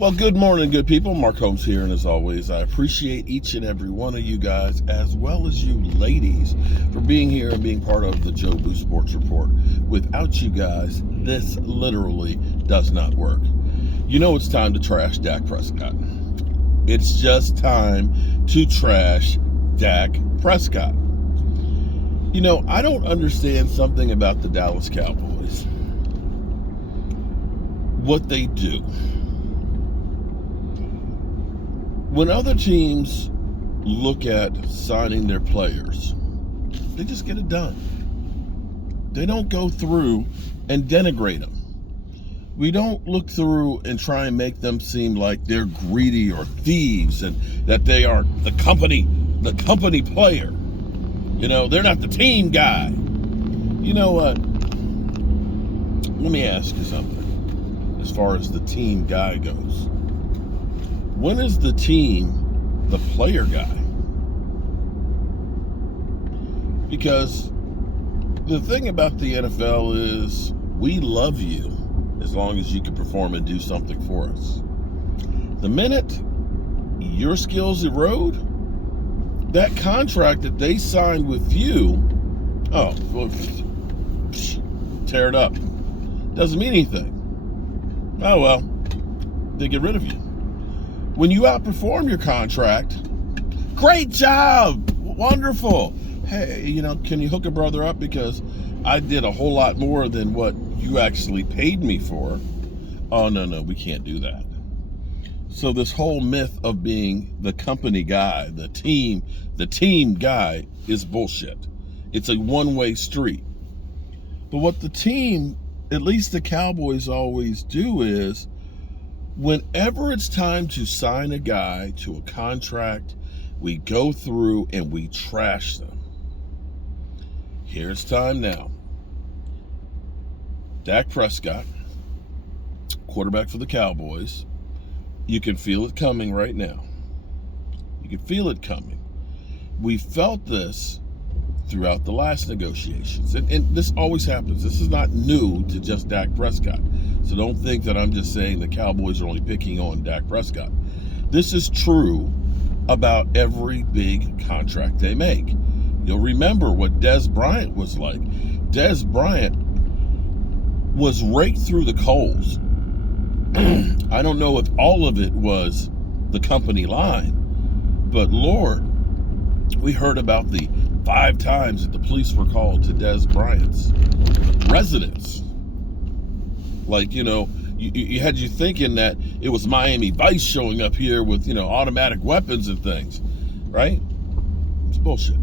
Well, good morning, good people. Mark Holmes here, and as always, I appreciate each and every one of you guys, as well as you ladies, for being here and being part of the Joe Boo Sports Report. Without you guys, this literally does not work. You know it's time to trash Dak Prescott. It's just time to trash Dak Prescott. You know, I don't understand something about the Dallas Cowboys. What they do. When other teams look at signing their players, they just get it done. They don't go through and denigrate them. We don't look through and try and make them seem like they're greedy or thieves and that they are the company player. You know, they're not the team guy. You know what? Let me ask you something as far as the team guy goes. When is the team the player guy? Because the thing about the NFL is we love you as long as you can perform and do something for us. The minute your skills erode, that contract that they signed with you, tear it up. Doesn't mean anything. Oh well, they get rid of you. When you outperform your contract, great job, wonderful. Hey, you know, can you hook a brother up because I did a whole lot more than what you actually paid me for? Oh, no, we can't do that. So this whole myth of being the company guy, the team guy is bullshit. It's a one-way street. But what the team, at least the Cowboys always do is, whenever it's time to sign a guy to a contract, we go through and we trash them. Here's time now. Dak Prescott, quarterback for the Cowboys. You can feel it coming right now. You can feel it coming. We felt this throughout the last negotiations. And this always happens. This is not new to just Dak Prescott. So don't think that I'm just saying the Cowboys are only picking on Dak Prescott. This is true about every big contract they make. You'll remember what Dez Bryant was like. Dez Bryant was raked through the coals. I don't know if all of it was the company line, but Lord, we heard about the 5 times that the police were called to Dez Bryant's residence. Like, you know, you had you thinking that it was Miami Vice showing up here with, you know, automatic weapons and things, right? It's bullshit.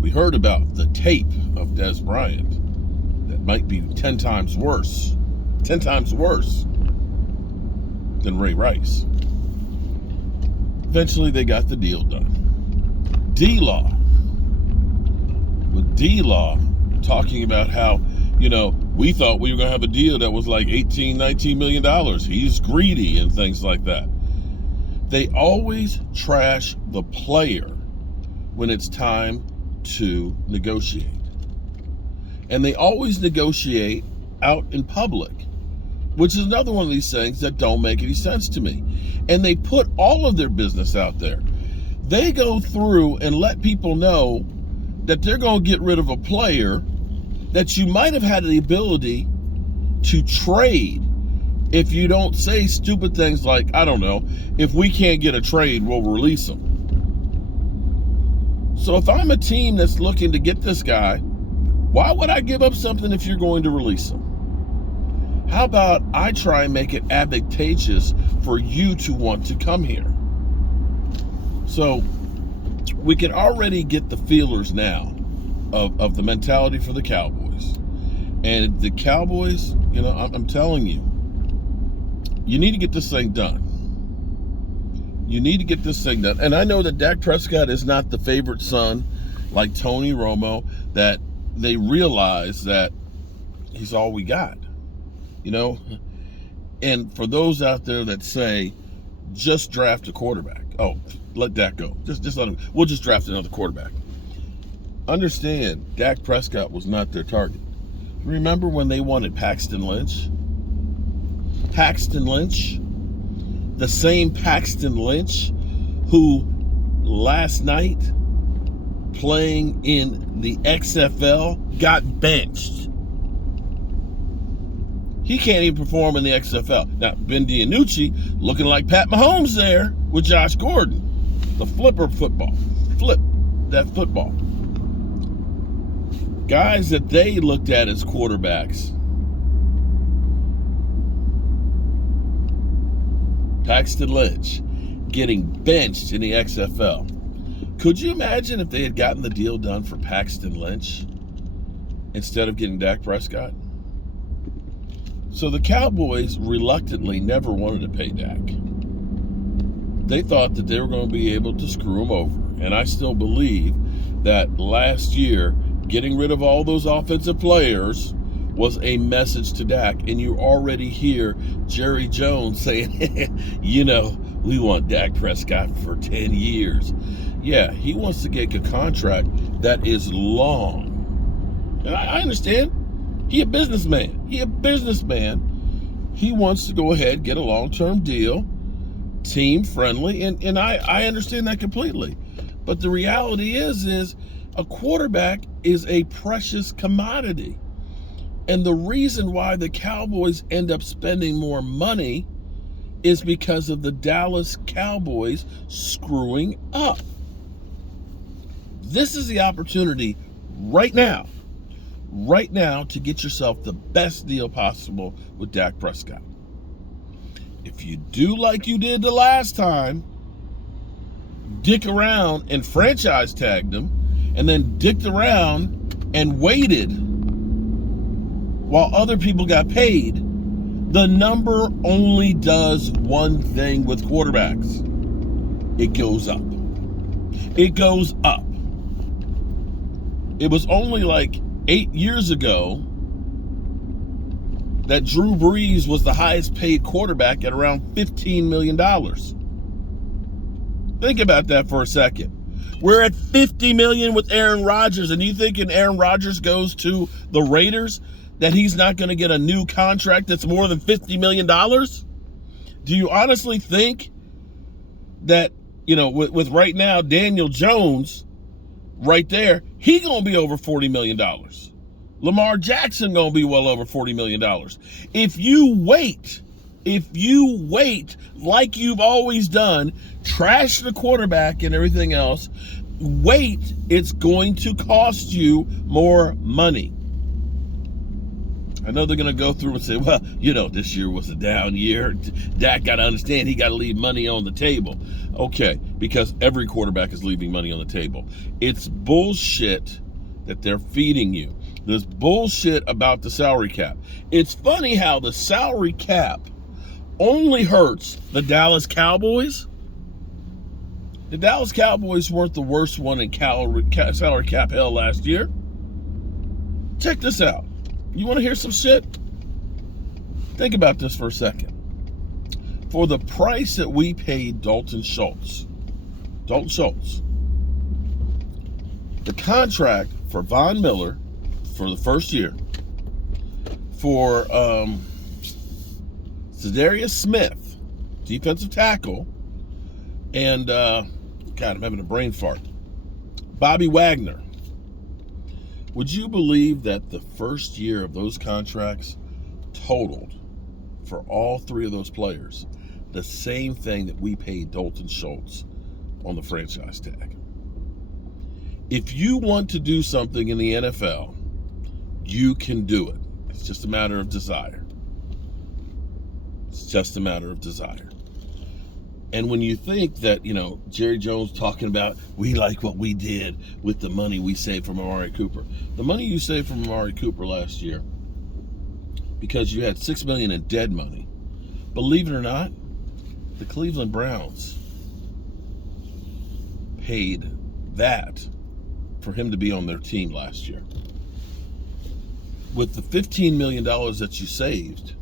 We heard about the tape of Dez Bryant that might be 10 times worse than Ray Rice. Eventually they got the deal done. D-Law. With D-Law talking about how, you know, we thought we were going to have a deal that was like $19 million. He's greedy and things like that. They always trash the player when it's time to negotiate. And they always negotiate out in public, which is another one of these things that don't make any sense to me. And they put all of their business out there. They go through and let people know that they're going to get rid of a player that you might have had the ability to trade if you don't say stupid things like, I don't know, if we can't get a trade, we'll release him. So if I'm a team that's looking to get this guy, why would I give up something if you're going to release him? How about I try and make it advantageous for you to want to come here? So we can already get the feelers now of the mentality for the Cowboys. And the Cowboys, you know, I'm telling you, you need to get this thing done. You need to get this thing done. And I know that Dak Prescott is not the favorite son like Tony Romo, that they realize that he's all we got, you know? And for those out there that say, just draft a quarterback. Oh, let Dak go. Just let him. We'll just draft another quarterback. Understand, Dak Prescott was not their target. Remember when they wanted Paxton Lynch? the same Paxton Lynch who last night, playing in the XFL, got benched. He can't even perform in the XFL. Now, Ben DiNucci looking like Pat Mahomes there with Josh Gordon. The flipper football. Flip that football. Guys that they looked at as quarterbacks. Paxton Lynch getting benched in the XFL. Could you imagine if they had gotten the deal done for Paxton Lynch instead of getting Dak Prescott? So the Cowboys reluctantly never wanted to pay Dak. They thought that they were going to be able to screw him over. And I still believe that last year, getting rid of all those offensive players was a message to Dak. And you already hear Jerry Jones saying, we want Dak Prescott for 10 years. Yeah, he wants to get a contract that is long. And I understand. He a businessman. He wants to go ahead, get a long-term deal, team friendly, and I understand that completely. But the reality is a quarterback is a precious commodity. And the reason why the Cowboys end up spending more money is because of the Dallas Cowboys screwing up. This is the opportunity right now to get yourself the best deal possible with Dak Prescott. If you do like you did the last time, dick around and franchise tagged him, and then dicked around and waited while other people got paid, the number only does one thing with quarterbacks. It goes up. It goes up. It was only like 8 years ago that Drew Brees was the highest paid quarterback at around $15 million. Think about that for a second. We're at $50 million with Aaron Rodgers, and you thinking Aaron Rodgers goes to the Raiders, that he's not going to get a new contract that's more than $50 million? Do you honestly think that, with right now Daniel Jones right there, he going to be over $40 million? Lamar Jackson going to be well over $40 million. If you wait like you've always done, trash the quarterback and everything else, wait, it's going to cost you more money. I know they're going to go through and say, well, this year was a down year. Dak got to understand he got to leave money on the table. Okay, because every quarterback is leaving money on the table. It's bullshit that they're feeding you. There's bullshit about the salary cap. It's funny how the salary cap only hurts the Dallas Cowboys. The Dallas Cowboys weren't the worst one in salary cap hell last year. Check this out. You want to hear some shit? Think about this for a second. For the price that we paid Dalton Schultz, the contract for Von Miller for the first year, for Zadarius Smith, defensive tackle, and God, I'm having a brain fart, Bobby Wagner. Would you believe that the first year of those contracts totaled for all three of those players the same thing that we paid Dalton Schultz on the franchise tag? If you want to do something in the NFL, you can do it. It's just a matter of desire. It's just a matter of desire. And when you think that, Jerry Jones talking about we like what we did with the money we saved from Amari Cooper. The money you saved from Amari Cooper last year, because you had $6 million in dead money, believe it or not, the Cleveland Browns paid that for him to be on their team last year. With the $15 million that you saved,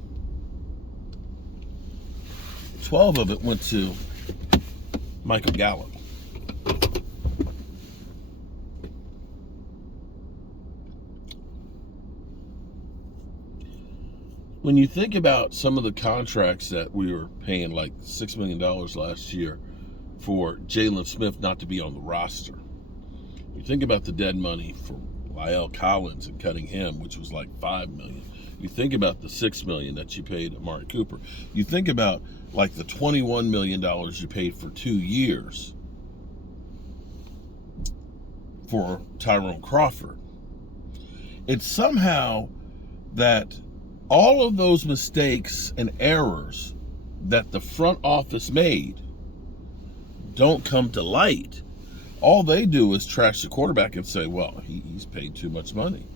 12 of it went to Michael Gallup. when you think about some of the contracts that we were paying, like $6 million last year for Jalen Smith not to be on the roster, you think about the dead money for Lyle Collins and cutting him, which was like $5 million. You think about the $6 million that you paid Amari Cooper. You think about like the $21 million you paid for 2 years for Tyrone Crawford. It's somehow that all of those mistakes and errors that the front office made don't come to light. All they do is trash the quarterback and say, well, he's paid too much money.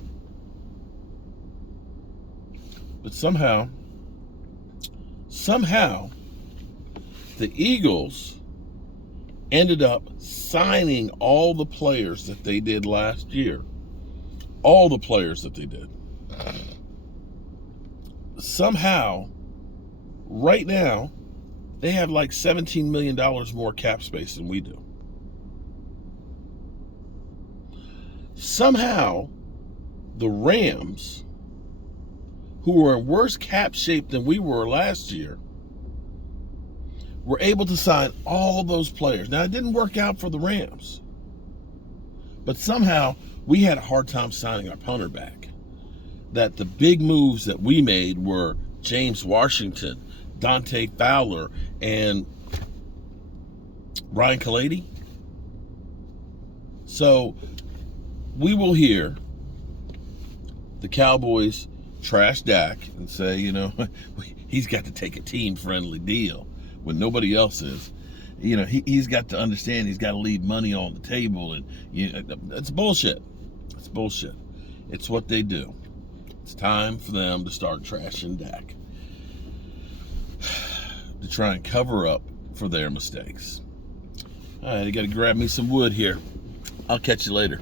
But somehow, the Eagles ended up signing all the players that they did last year. All the players that they did. Somehow, right now, they have like $17 million more cap space than we do. Somehow, the Rams, who were in worse cap shape than we were last year, were able to sign all those players. Now, it didn't work out for the Rams, but somehow we had a hard time signing our punter back. That the big moves that we made were James Washington, Dante Fowler, and Ryan Kalady. So we will hear the Cowboys trash Dak and say, he's got to take a team-friendly deal when nobody else is. He's got to understand he's got to leave money on the table, and it's bullshit. It's bullshit. It's what they do. It's time for them to start trashing Dak to try and cover up for their mistakes. All right, I got to grab me some wood here. I'll catch you later.